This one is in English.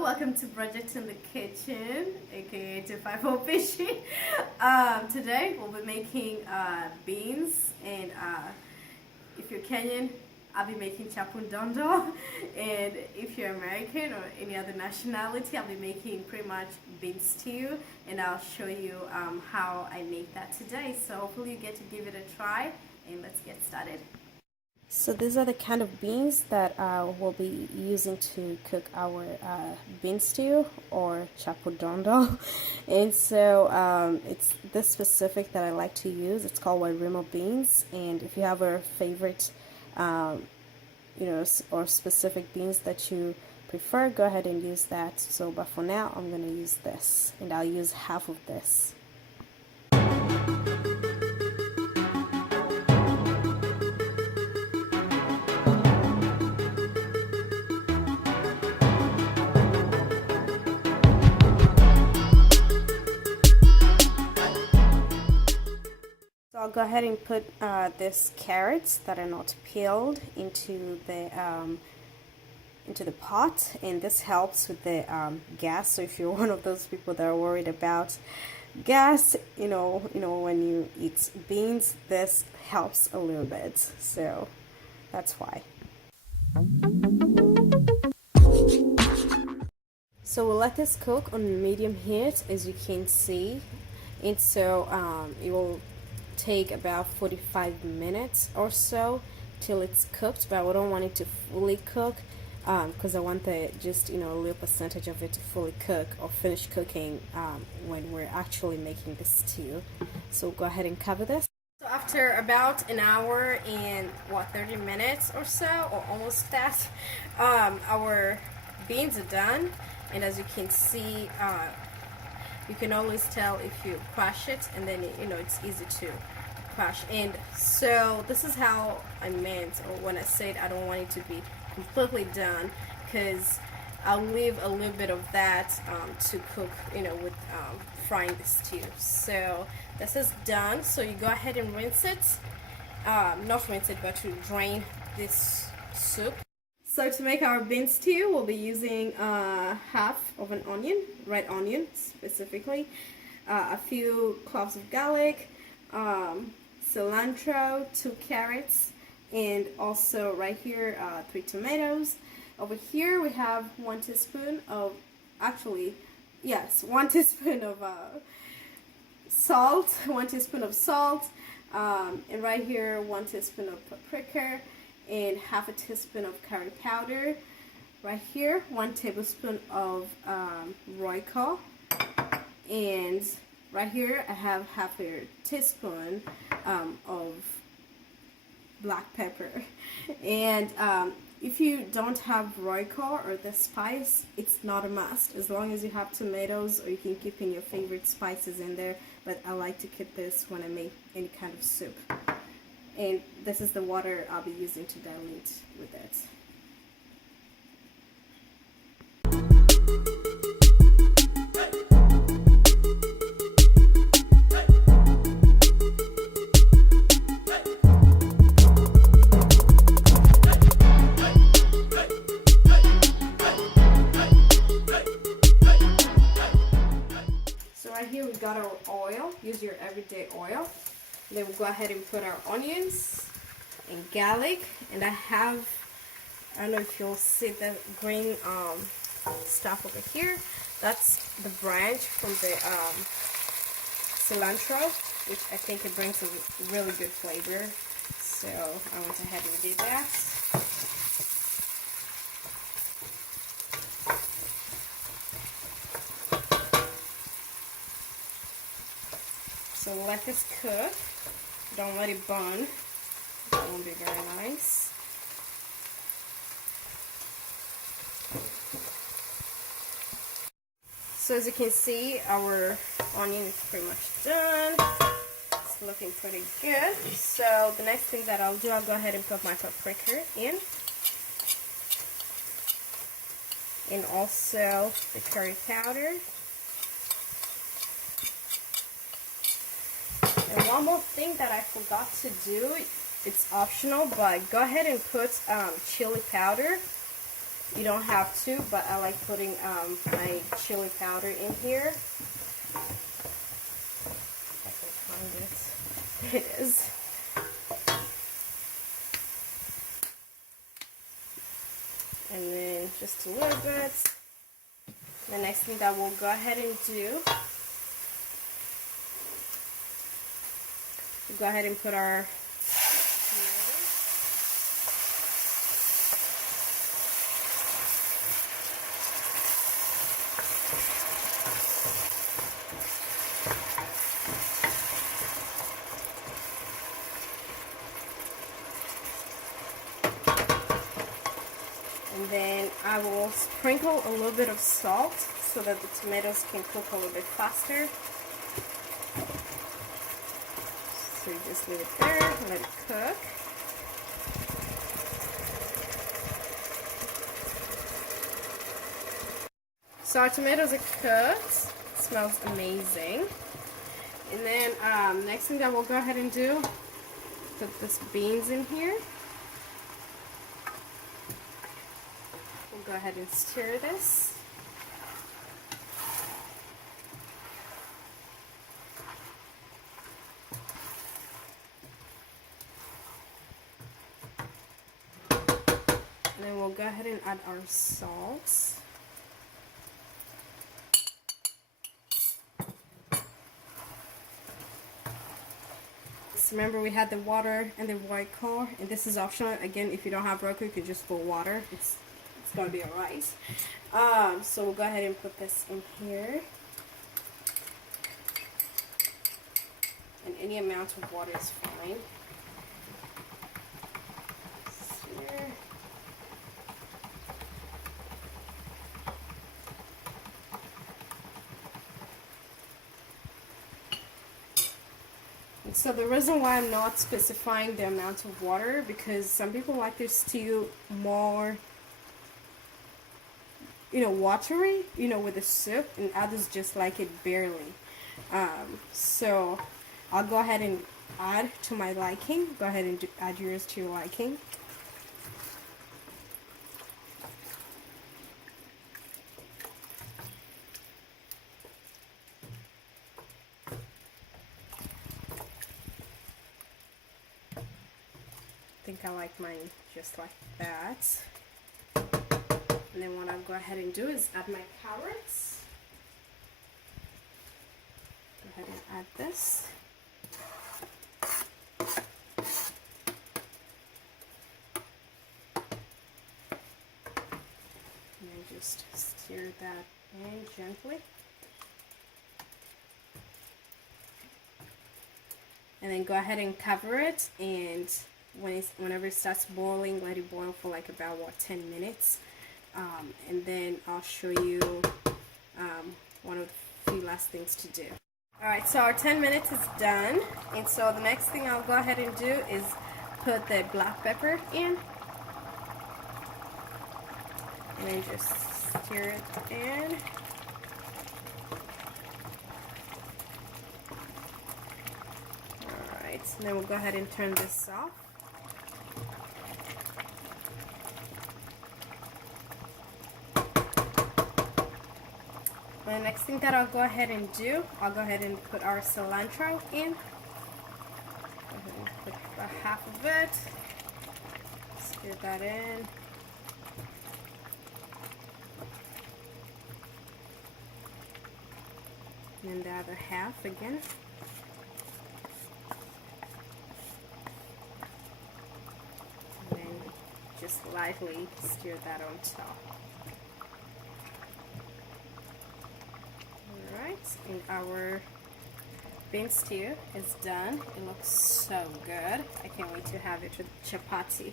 Hello, welcome to Project in the Kitchen, aka 250 Fishy. Today we'll be making beans, and if you're Kenyan, I'll be making Chapo and Dondo, and if you're American or any other nationality, I'll be making pretty much bean stew, and I'll show you how I make that today. So hopefully you get to give it a try, and let's get started. So these are the kind of beans that we'll be using to cook our bean stew or chapo dondo. And so it's this specific that I like to use. It's called Wairimu beans. And if you have a favorite, or specific beans that you prefer, go ahead and use that. So, but for now, I'm going to use this, and I'll use half of this. I'll go ahead and put these carrots that are not peeled into the pot, and this helps with the gas. So if you're one of those people that are worried about gas, when you eat beans, this helps a little bit. So that's why. So we'll let this cook on medium heat, as you can see, and so it will take about 45 minutes or so till it's cooked, but I don't want it to fully cook because I want a little percentage of it to fully cook or finish cooking when we're actually making the stew. So go ahead and cover this. So after about an hour and 30 minutes or so, or almost that, our beans are done, and as you can see, you can always tell if you crush it, and then it's easy to crush. And so this is how I meant, or when I said I don't want it to be completely done, because I'll leave a little bit of that to cook, with frying the stew. So this is done. So you go ahead and rinse it, not rinse it, but to drain this soup. So to make our bean stew, we'll be using half of an onion, red onion specifically, a few cloves of garlic, cilantro, 2 carrots, and also right here 3 tomatoes. Over here we have 1 teaspoon of, 1 teaspoon of salt, 1 teaspoon of salt, and right here 1 teaspoon of paprika, and half a teaspoon of curry powder. Right here 1 tablespoon of Royco, and right here I have half a teaspoon of black pepper. And if you don't have Royco or the spice, it's not a must, as long as you have tomatoes, or you can keep in your favorite spices in there, but I like to keep this when I make any kind of soup. And this is the water I'll be using to dilute with it. So right here we got our oil. Use your everyday oil. Then we'll go ahead and put our onions and garlic, and I don't know if you'll see the green stuff over here. That's the branch from the cilantro, which I think it brings a really good flavor. So I went ahead and did that. So let this cook. Don't let it burn. That won't be very nice. So as you can see, our onion is pretty much done. It's looking pretty good. So the next thing that I'll do, I'll go ahead and put my paprika in. And also the curry powder. And one more thing that I forgot to do, it's optional, but go ahead and put chili powder You don't have to, but I like putting my chili powder in here. If I can find it. It is. And then just a little bit. The next thing that we'll go ahead and do, we'll go ahead and put our tomatoes. And then I will sprinkle a little bit of salt so that the tomatoes can cook a little bit faster. So you just leave it there, let it cook. So our tomatoes are cooked. It smells amazing. And then next thing that we'll go ahead and do, put this beans in here. We'll go ahead and stir this. And then we'll go ahead and add our salt. So remember, we had the water and the Royco, and this is optional. Again, if you don't have Royco, you can just put water. It's gonna be alright. So we'll go ahead and put this in here. And any amount of water is fine. Stir. So the reason why I'm not specifying the amount of water, because some people like their stew more, watery, with the soup, and others just like it barely. So I'll go ahead and add to my liking. Go ahead and add yours to your liking. I think I like mine just like that. And then what I'll go ahead and do is add my carrots. Go ahead and add this. And then just stir that in gently. And then go ahead and cover it, and whenever it starts boiling, let it boil for like about 10 minutes, and then I'll show you one of the few last things to do. Alright, so our 10 minutes is done, and so the next thing I'll go ahead and do is put the black pepper in, and then just stir it in. Alright, so then we'll go ahead and turn this off. The next thing that I'll go ahead and do, I'll go ahead and put our cilantro in. Go ahead and put about half of it. Stir that in. And then the other half again. And then just lightly stir that on top. And our bean stew is done. It looks so good. I can't wait to have it with chapati.